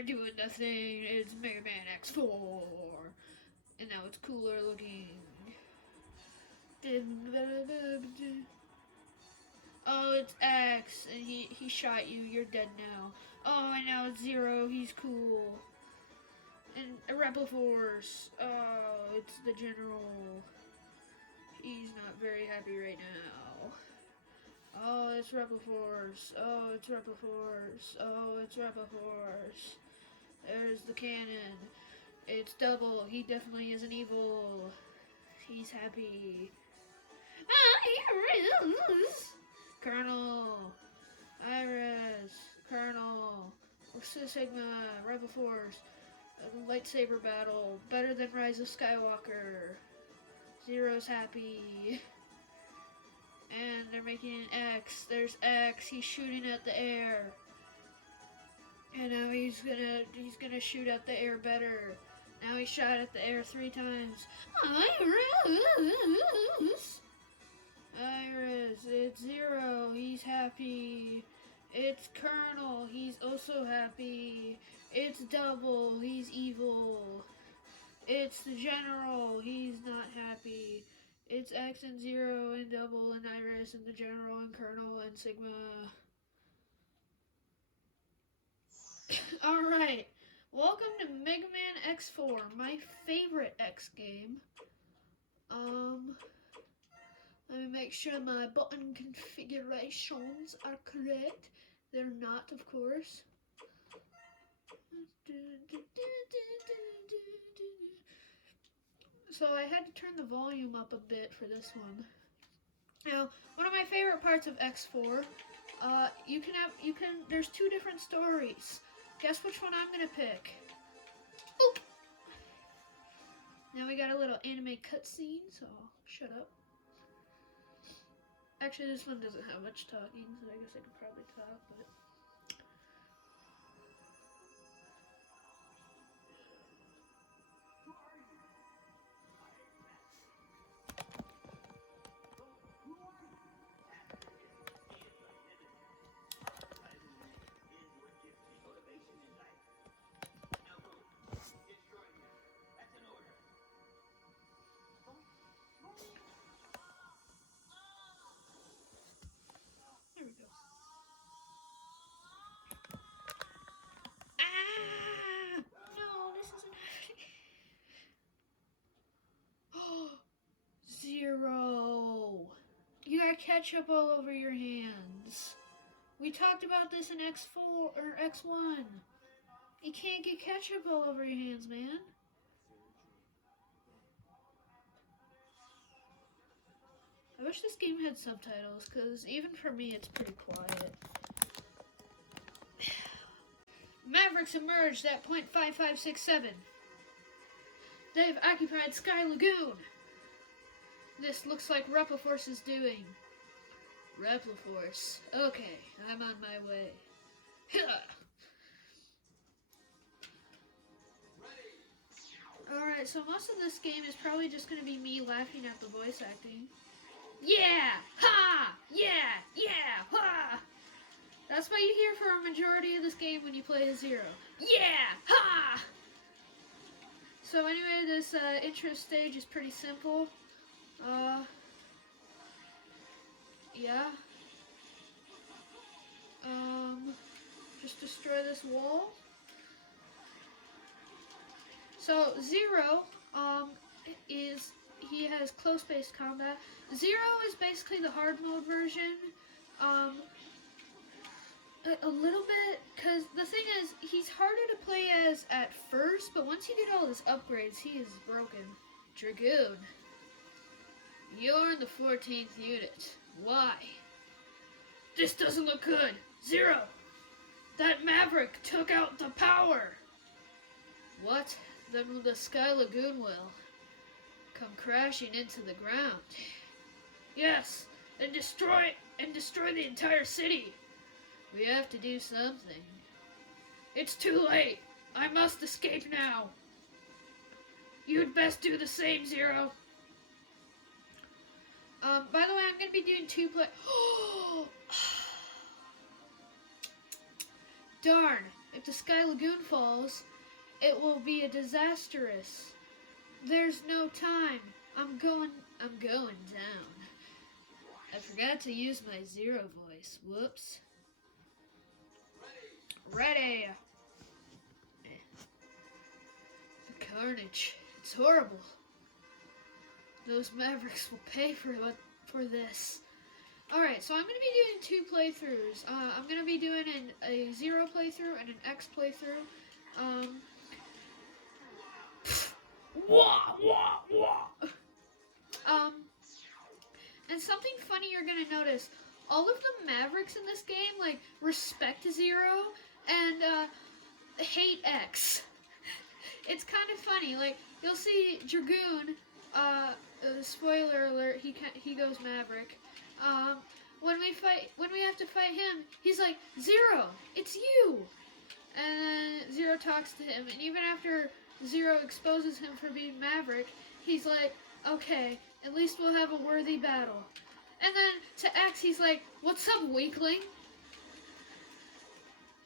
they're doing the thing. It's Megaman X4. And now it's cooler looking. Oh, it's X, and he shot you. You're dead now. Oh, and now it's Zero. He's cool. And a Rebel Force. Oh, it's the General. He's not very happy right now. Oh, it's Rebel Force. Oh, it's Rebel Force. Oh, it's Rebel Force. There's the cannon. It's Double. He definitely isn't evil. He's happy. Iris! Colonel. Iris. Colonel. Sigma. Rebel Force. Lightsaber battle. Better than Rise of Skywalker. Zero's happy. And they're making an X. There's X. He's shooting at the air. And now he's gonna shoot at the air better. Now he shot at the air 3 times. Iris. It's Zero. He's happy. It's Colonel. He's also happy. It's Double. He's evil. It's the General. He's not happy. It's X and Zero and Double and Iris and the General and Colonel and Sigma. Alright. Welcome to Megaman X4, my favorite X game. Let me make sure my button configurations are correct. They're not, of course. So I had to turn the volume up a bit for this one. Now, one of my favorite parts of X4, there's 2 different stories. Guess which one I'm gonna pick? Boop! Now we got a little anime cutscene, so I'll shut up. Actually, this one doesn't have much talking, so I guess I could probably talk, but... There we go. Ah! No, this isn't happening. Zero! You got ketchup all over your hands. We talked about this in X4 or X1. You can't get ketchup all over your hands, man. I wish this game had subtitles, because even for me, it's pretty quiet. Mavericks emerged at .5567. They've occupied Sky Lagoon. This looks like Repliforce is doing. Repliforce. Okay, I'm on my way. Alright, so most of this game is probably just going to be me laughing at the voice acting. Yeah! Ha! Yeah! Yeah! Ha! That's what you hear for a majority of this game when you play as Zero. Yeah! Ha! So anyway, this intro stage is pretty simple. Yeah. Just destroy this wall. So Zero, he has close-based combat. Zero is basically the hard mode version. A little bit, because the thing is, he's harder to play as at first, but once you get all his upgrades, he is broken. Dragoon. You're in the 14th unit. Why? This doesn't look good. Zero. That Maverick took out the power. What? Then the Sky Lagoon will come crashing into the ground. Yes, and destroy the entire city. We have to do something. It's too late. I must escape now. You'd best do the same, Zero. By the way, I'm gonna be doing 2 play. Darn! If the Sky Lagoon falls, it will be a disastrous. There's no time. I'm going down. I forgot to use my Zero voice. Whoops. Ready. The carnage. It's horrible. Those Mavericks will pay for this. Alright, so I'm going to be doing 2 playthroughs. I'm going to be doing a Zero playthrough and an X playthrough. And something funny you're going to notice, all of the Mavericks in this game, like, respect Zero and hate X. It's kind of funny. Like, you'll see Dragoon, spoiler alert, he goes Maverick. When we have to fight him, he's like, Zero, it's you! And then Zero talks to him, and even after Zero exposes him for being Maverick, he's like, okay, at least we'll have a worthy battle. And then to X, he's like, what's up, weakling?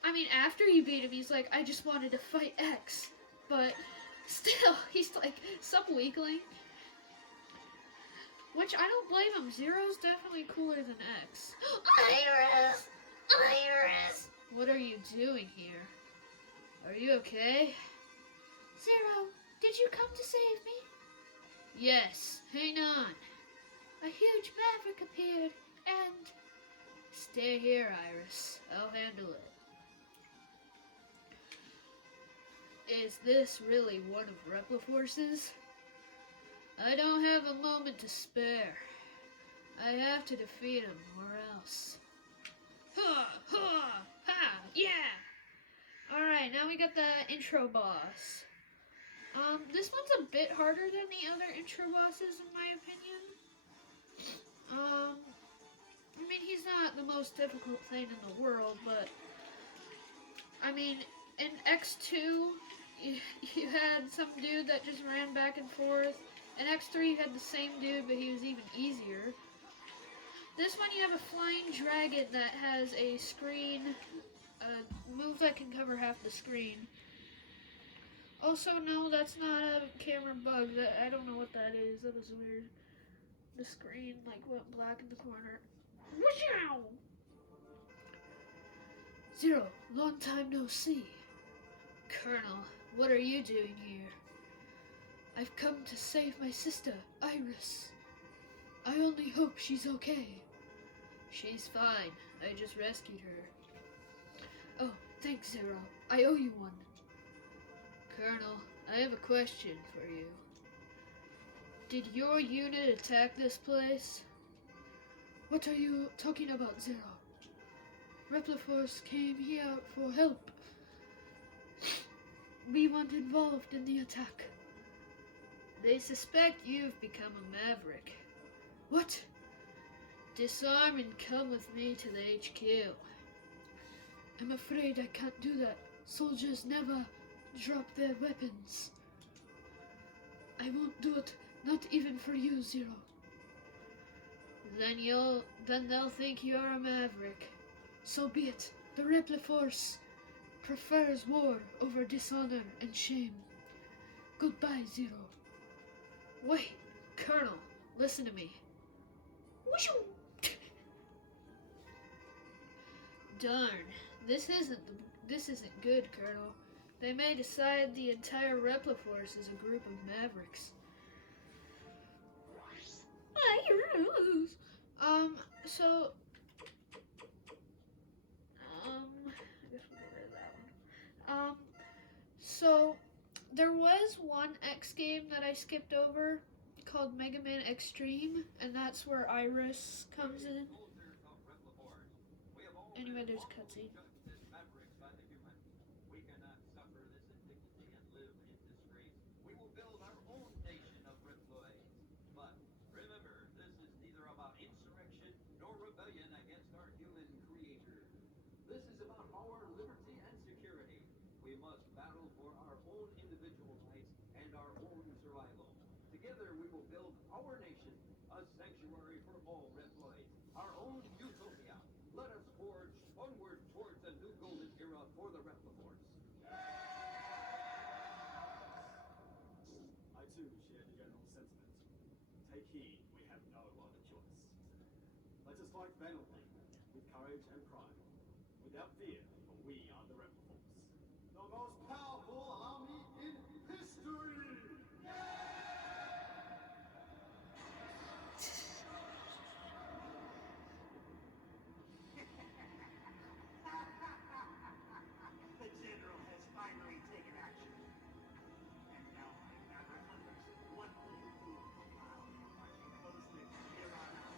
I mean, after you beat him, he's like, I just wanted to fight X. But still, he's like, sup, weakling? Which, I don't blame him. Zero's definitely cooler than X. Iris! Iris! What are you doing here? Are you okay? Zero, did you come to save me? Yes, hang on. A huge maverick appeared, and... Stay here, Iris. I'll handle it. Is this really one of Repliforce's? I don't have a moment to spare. I have to defeat him, or else. Ha! Ha! Ha! Yeah! Alright, now we got the intro boss. This one's a bit harder than the other intro bosses, in my opinion. I mean, he's not the most difficult thing in the world, but... I mean, in X2, you had some dude that just ran back and forth. In X3, you had the same dude, but he was even easier. This one, you have a flying dragon that has a screen, a move that can cover half the screen. Also, no, that's not a camera bug. I don't know what that is. That was weird. The screen, like, went black in the corner. Whoosh-ow! Zero, long time no see. Colonel, what are you doing here? I've come to save my sister, Iris. I only hope she's okay. She's fine. I just rescued her. Oh, thanks, Zero. I owe you one. Colonel, I have a question for you. Did your unit attack this place? What are you talking about, Zero? Repliforce came here for help. We weren't involved in the attack. They suspect you've become a maverick. What? Disarm and come with me to the HQ. I'm afraid I can't do that. Soldiers never drop their weapons. I won't do it, not even for you, Zero. Then they'll think you're a maverick. So be it. The Repliforce prefers war over dishonor and shame. Goodbye, Zero. Wait, Colonel, listen to me. Darn, this isn't good, Colonel. They may decide the entire Repliforce is a group of mavericks. So I guess we'll get rid of that one. So there was one X game that I skipped over called Megaman Extreme, and that's where Iris comes in. Anyway, there's a cutscene. king, we have no other choice. Let us fight valiantly, with courage and pride, without fear, for we are the rebel force. The most powerful army in history! The general has finally taken action. And now, my maverick hunters, what will you do? I'll be watching closely from here on out.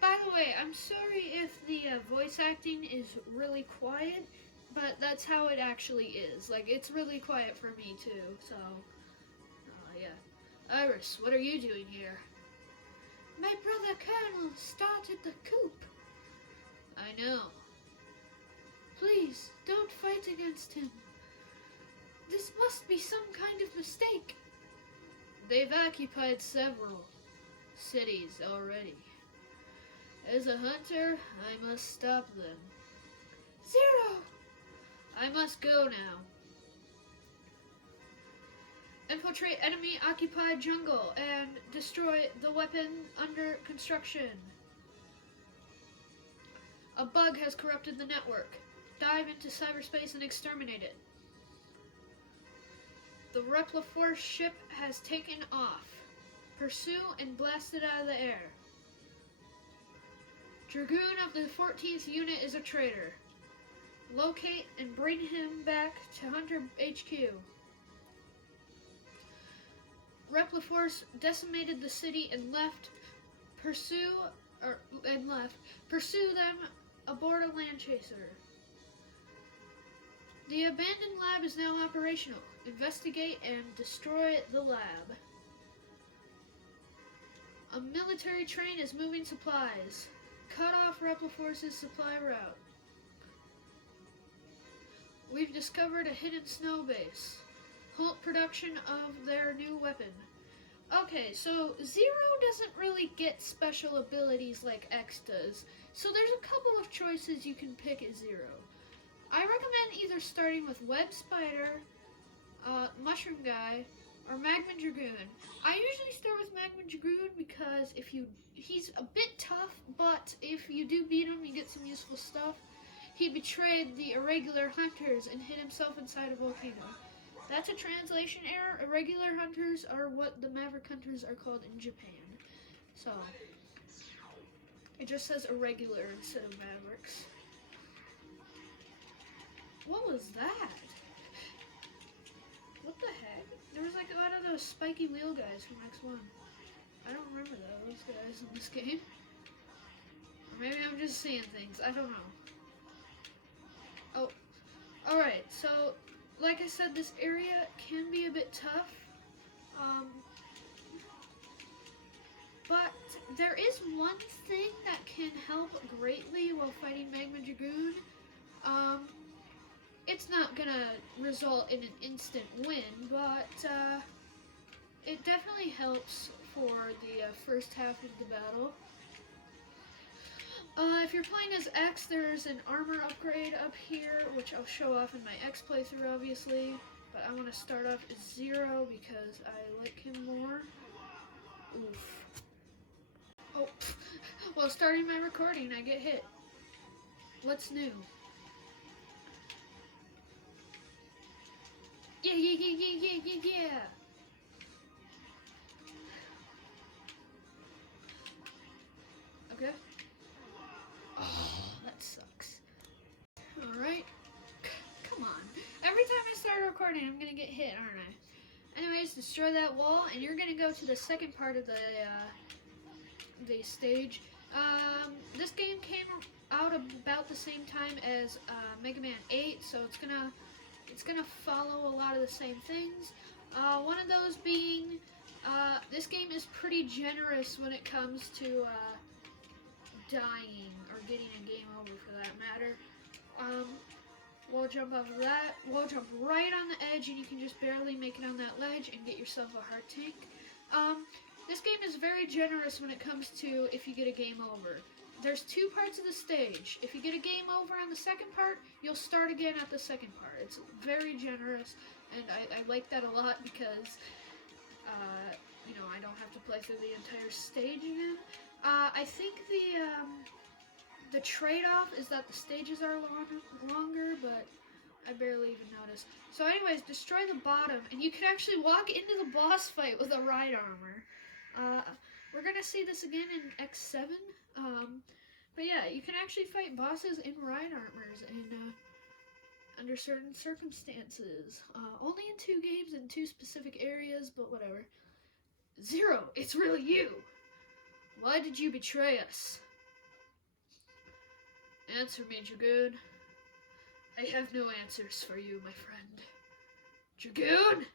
By the way, I'm sorry if the voice acting is really quiet, but that's how it actually is. Like, it's really quiet for me too, so, yeah. Iris, what are you doing here? My brother Colonel started the coup. I know. Please, don't fight against him. This must be some kind of mistake. They've occupied several cities already. As a hunter, I must stop them. Zero! I must go now. Infiltrate enemy-occupied jungle and destroy the weapon under construction. A bug has corrupted the network. Dive into cyberspace and exterminate it. The Repliforce ship has taken off. Pursue and blast it out of the air. Dragoon of the 14th Unit is a traitor. Locate and bring him back to Hunter HQ. Repliforce decimated the city and left. Pursue them aboard a land chaser. The abandoned lab is now operational. Investigate and destroy the lab. A military train is moving supplies. Cut off Repliforce's supply route. We've discovered a hidden snow base. Halt production of their new weapon. Okay, so Zero doesn't really get special abilities like X does, so there's a couple of choices you can pick at Zero. I recommend either starting with Web Spider, Mushroom Guy, or Megaman Dragoon. I usually start with Megaman Dragoon because he's a bit tough, but if you do beat him, you get some useful stuff. He betrayed the irregular hunters and hid himself inside a volcano. That's a translation error. Irregular hunters are what the Maverick hunters are called in Japan. So, it just says irregular instead of Mavericks. What was that? What the heck? There was like a lot of those spiky wheel guys from X1. I don't remember those guys in this game. Or maybe I'm just seeing things. I don't know. Oh, alright. So, like I said, this area can be a bit tough. But there is one thing that can help greatly while fighting Megaman Dragoon. It's not gonna result in an instant win, but it definitely helps for the first half of the battle. If you're playing as X, there's an armor upgrade up here, which I'll show off in my X playthrough, obviously. But I want to start off as Zero because I like him more. Oof. Oh, well, starting my recording, I get hit. What's new? Yeah. Okay. Oh, that sucks. Alright. Come on. Every time I start recording, I'm gonna get hit, aren't I? Anyways, destroy that wall, and you're gonna go to the second part of the stage. This game came out about the same time as Mega Man 8, so it's gonna follow a lot of the same things. One of those being, this game is pretty generous when it comes to dying or getting a game over for that matter. Wall jump off of that, wall jump right on the edge, and you can just barely make it on that ledge and get yourself a heart tank. this game is very generous when it comes to if you get a game over. There's 2 parts of the stage. If you get a game over on the second part, you'll start again at the second part. It's very generous, and I like that a lot because, you know, I don't have to play through the entire stage again. I think the trade-off is that the stages are longer, but I barely even noticed. So anyways, destroy the bottom, and you can actually walk into the boss fight with a ride armor. We're gonna see this again in X7. But yeah, you can actually fight bosses in ride armors under certain circumstances. Only in 2 games in 2 specific areas, but whatever. Zero, it's really you. Why did you betray us? Answer me, Dragoon. I have no answers for you, my friend. Dragoon?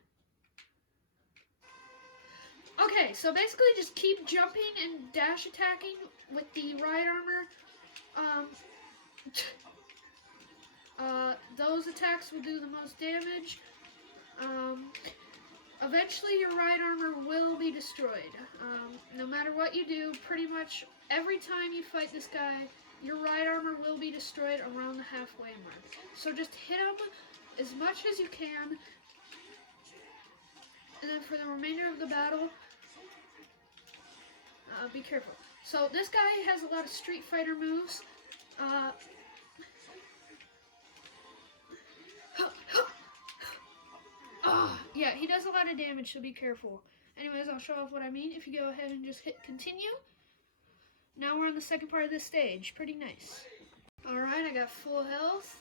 Okay, so basically just keep jumping and dash attacking with the ride armor. Those attacks will do the most damage. Eventually your ride armor will be destroyed. No matter what you do, pretty much every time you fight this guy, your ride armor will be destroyed around the halfway mark. So just hit him as much as you can. And then for the remainder of the battle, be careful. So this guy has a lot of Street Fighter moves. Yeah, he does a lot of damage, so be careful. Anyways, I'll show off what I mean if you go ahead and just hit continue. Now we're on the second part of this stage. Pretty nice. Alright, I got full health.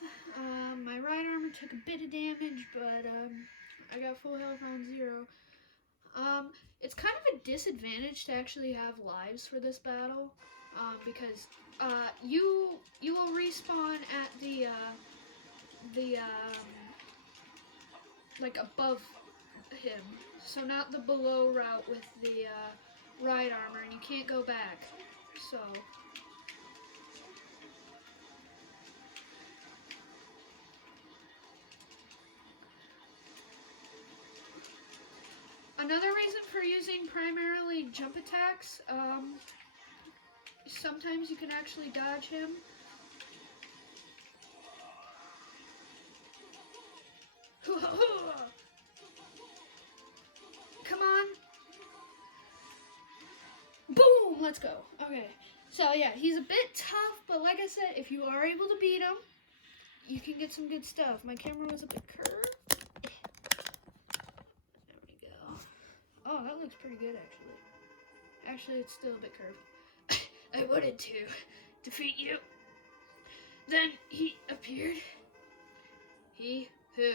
My ride armor took a bit of damage, but I got full health on 0. It's kind of a disadvantage to actually have lives for this battle, because you will respawn at the like above him, so not the below route with the ride armor, and you can't go back. So another reason for using primarily jump attacks, sometimes you can actually dodge him. Come on. Boom! Let's go. Okay. So yeah, he's a bit tough, but like I said, if you are able to beat him, you can get some good stuff. My camera was a bit curved. There we go. Oh, that looks pretty good, actually. Actually, it's still a bit curved. I wanted to defeat you. Then he appeared. He who?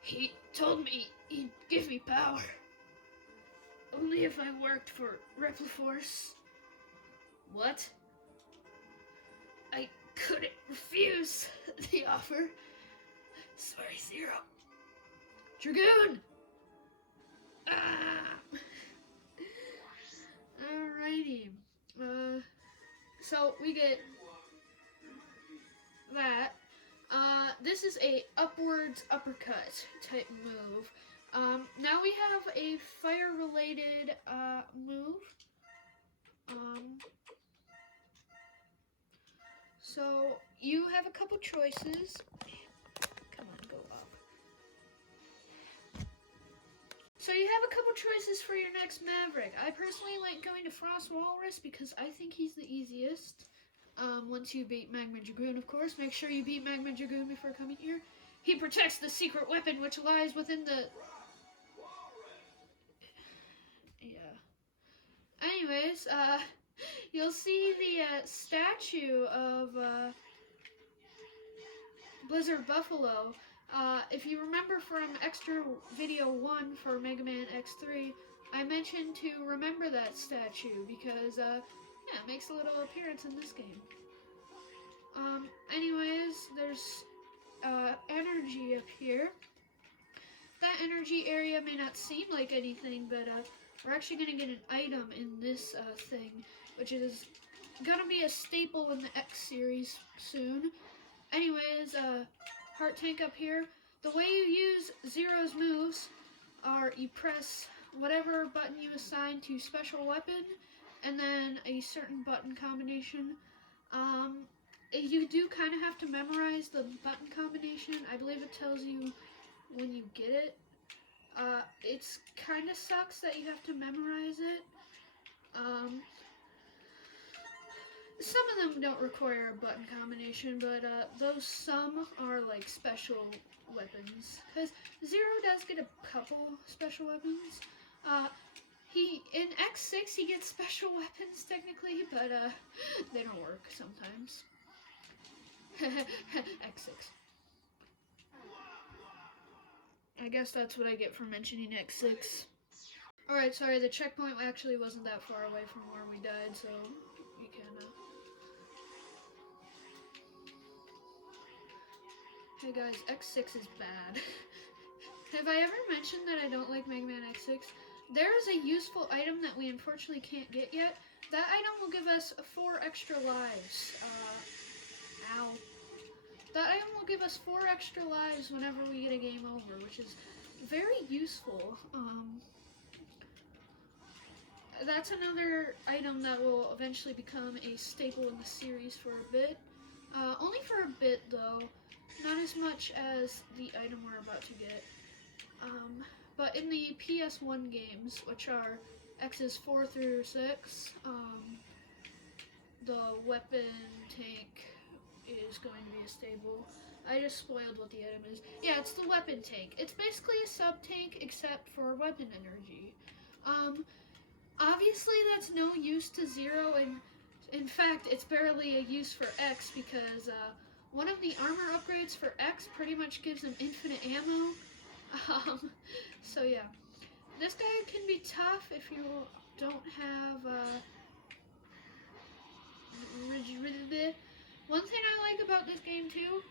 He told me he'd give me power. Only if I worked for Repliforce. What? I couldn't refuse the offer. Sorry, Zero. Dragoon! Alrighty. So we get that. This is a upwards uppercut type move. Now we have a fire-related move. So you have a couple choices. Come on, go up. So you have a couple choices for your next Maverick. I personally like going to Frost Walrus because I think he's the easiest. Once you beat Megaman Dragoon, of course. Make sure you beat Megaman Dragoon before coming here. He protects the secret weapon which lies within the... Yeah. Anyways, you'll see the statue of Blizzard Buffalo. If you remember from extra video 1 for Megaman X3, I mentioned to remember that statue because, yeah, it makes a little appearance in this game. Anyways, there's energy up here. That energy area may not seem like anything, but we're actually going to get an item in this thing, which is going to be a staple in the X series soon. Anyways, heart tank up here. The way you use Zero's moves are you press whatever button you assign to special weapon, and then a certain button combination. You do kind of have to memorize the button combination. I believe it tells you when you get it. It's kind of sucks that you have to memorize it. Some of them don't require a button combination, but those some are like special weapons. Because Zero does get a couple special weapons. He in X6 he gets special weapons technically, but they don't work sometimes. X6. I guess that's what I get for mentioning X6. Alright, sorry, the checkpoint actually wasn't that far away from where we died, so you can Hey guys, X6 is bad. Have I ever mentioned that I don't like Megaman X6? There is a useful item that we unfortunately can't get yet. That item will give us 4 extra lives. Ow. That item will give us 4 extra lives whenever we get a game over, which is very useful. That's another item that will eventually become a staple in the series for a bit. Only for a bit though. Not as much as the item we're about to get. But in the PS1 games, which are X's 4 through 6, the weapon tank is going to be a staple. I just spoiled what the item is. Yeah, it's the weapon tank. It's basically a sub-tank except for weapon energy. Obviously that's no use to Zero, and in fact it's barely a use for X because one of the armor upgrades for X pretty much gives him infinite ammo. So yeah, this guy can be tough if you don't have one thing I like about this game too,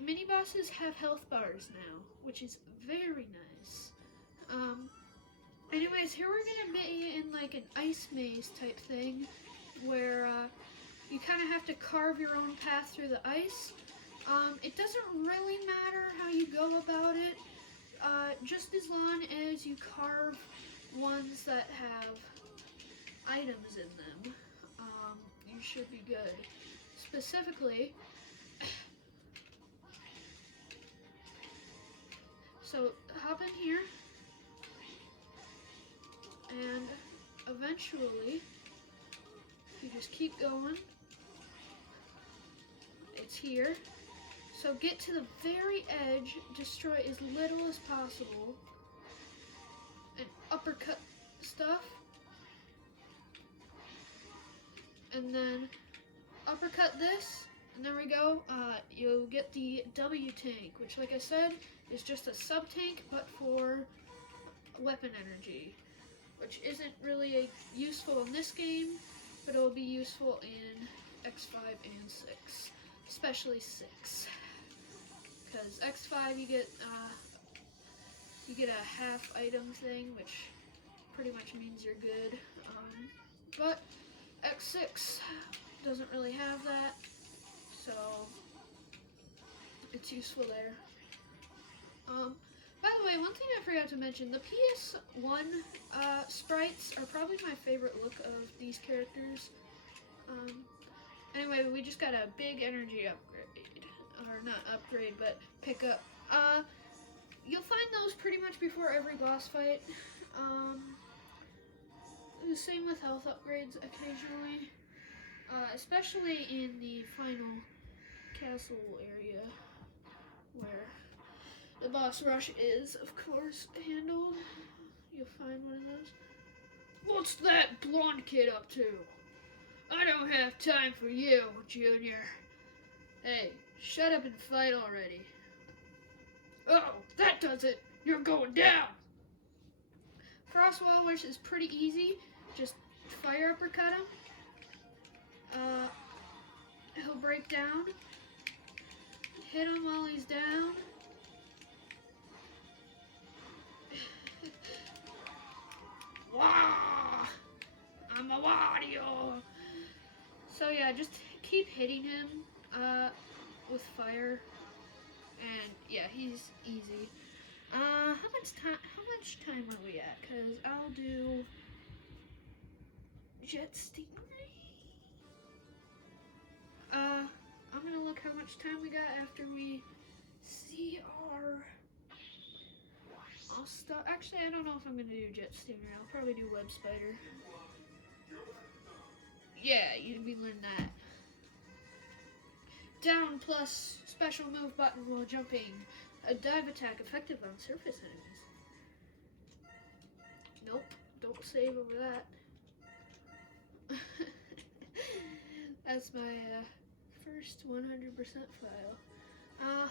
mini bosses have health bars now, which is very nice. Anyways, here we're gonna be in like an ice maze type thing, where you kind of have to carve your own path through the ice. It doesn't really matter how you go about it, just as long as you carve ones that have items in them, you should be good. Specifically, so hop in here, and eventually, you just keep going. It's here. So get to the very edge, destroy as little as possible, and uppercut stuff. And then uppercut this, and there we go. You'll get the W tank, which like I said, is just a sub-tank, but for weapon energy, which isn't really useful in this game, but it'll be useful in X5 and 6, especially 6. Because X5 you get a half item thing, which pretty much means you're good. But X6 doesn't really have that, so it's useful there. By the way, one thing I forgot to mention, the PS1 sprites are probably my favorite look of these characters. Anyway, we just got a big energy upgrade, or not upgrade, but pickup. You'll find those pretty much before every boss fight. The same with health upgrades occasionally, especially in the final castle area, where the boss rush is, of course, handled. You'll find one of those. What's that blonde kid up to? I don't have time for you, Junior. Hey, shut up and fight already. Oh, that does it. You're going down. Frost Walrus is pretty easy. Just fire uppercut him. He'll break down. Hit him while he's down. Wah! I'm a Wario! So yeah, just keep hitting him with fire, and yeah, he's easy. How much time are we at? Because I'll do Jet Stingray. I'm gonna look how much time we got after we see our. I'll stop. Actually, I don't know if I'm gonna do Jet Stingray. I'll probably do Web Spider. Yeah, we learned that. Down plus special move button while jumping. A dive attack effective on surface enemies. Nope, don't save over that. That's my first 100% file.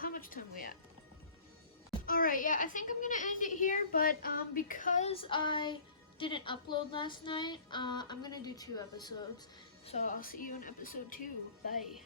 How much time are we at? Alright, yeah, I think I'm gonna end it here, but because I didn't upload last night, I'm gonna do 2 episodes. So I'll see you in episode 2. Bye.